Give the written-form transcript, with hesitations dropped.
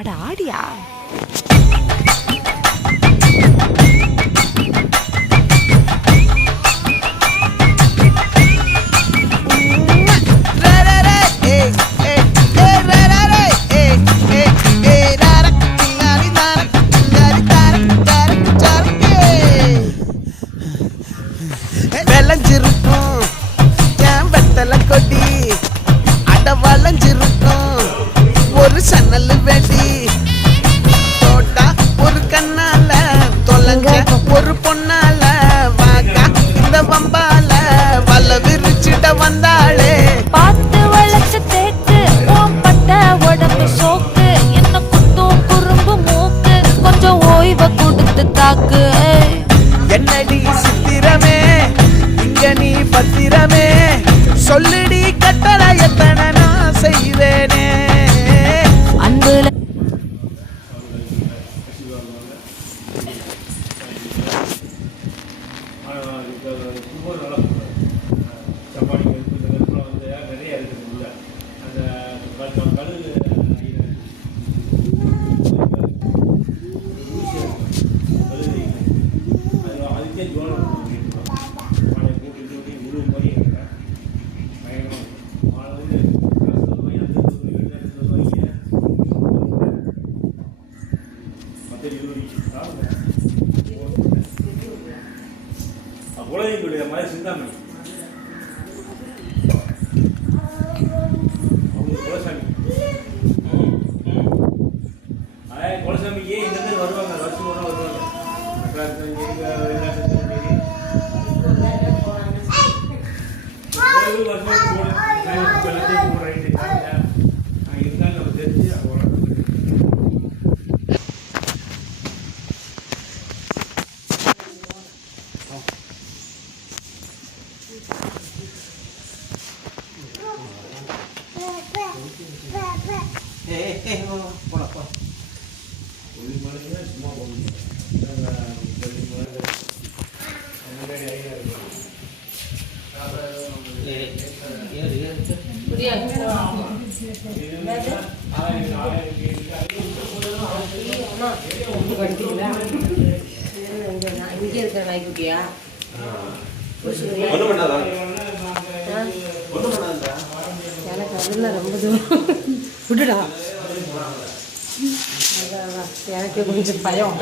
அட ஆடியா. விளைஞ்சிருக்கும் என் வெத்தலை கொடி, அட வளைஞ்சிருக்கும் ஒரு சன்னல் வெடி, தோட்டா ஒரு கண்ணால தொலைஞ்ச ஒரு பொண்ணால வாக்கா இந்த வம்பால வல்ல விரிச்சிட வந்தாளே. பார்த்து வளைச்ச தேக்கு பட்ட உடம்பு சோக்கு, என்ன குத்தும் குறும்பு மூக்கு, கொஞ்சம் ஓய்வை கொடுத்து தாக்கு. என்னடி சித்திரமே இங்க நீ பத்திரமே, சொல்லுடி கட்டளை எத்தனை நான் செய்வேனே. அன்புல குலதெய்வங்களுடைய மாதிரி சிந்தாமணி அவங்க குலசாமி. அதே குலசாமிக்கு இங்கிருந்து வருவாங்க, வருஷம் கூட வருவாங்க. இருந்தாலும் நம்ம தெரிஞ்சு அவங்க சும்மா போகணும். இங்கே இருக்கிற நாய்க்குட்டியா எனக்கு அதெல்லாம் ரொம்ப தூரம் விட்டுடா. எனக்கு கொஞ்சம் பயம்.